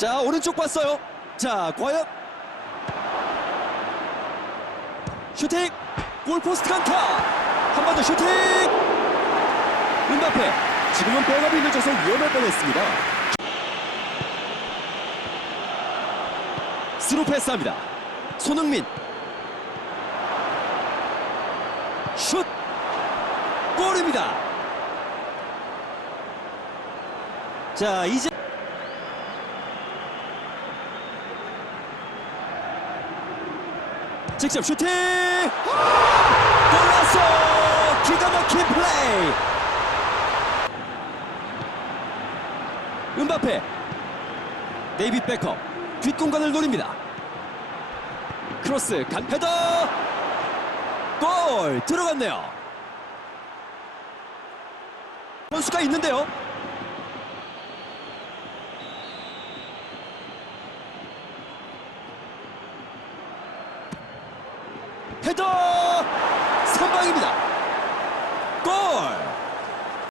자 오른쪽 봤어요. 자 과연 슈팅 골포스트 강타 한 번 더 슈팅 은바페 지금은 백업이 늦어서 위험할 뻔했습니다. 스루 패스합니다. 손흥민 슛 골입니다. 자 이제 직접 슈팅! 골랐어 기가 막힌 플레이! 은바페 데이빗 베커 뒷공간을 노립니다. 크로스 간 헤더! 골! 들어갔네요. 선수가 있는데요 헤더! 선방입니다. 골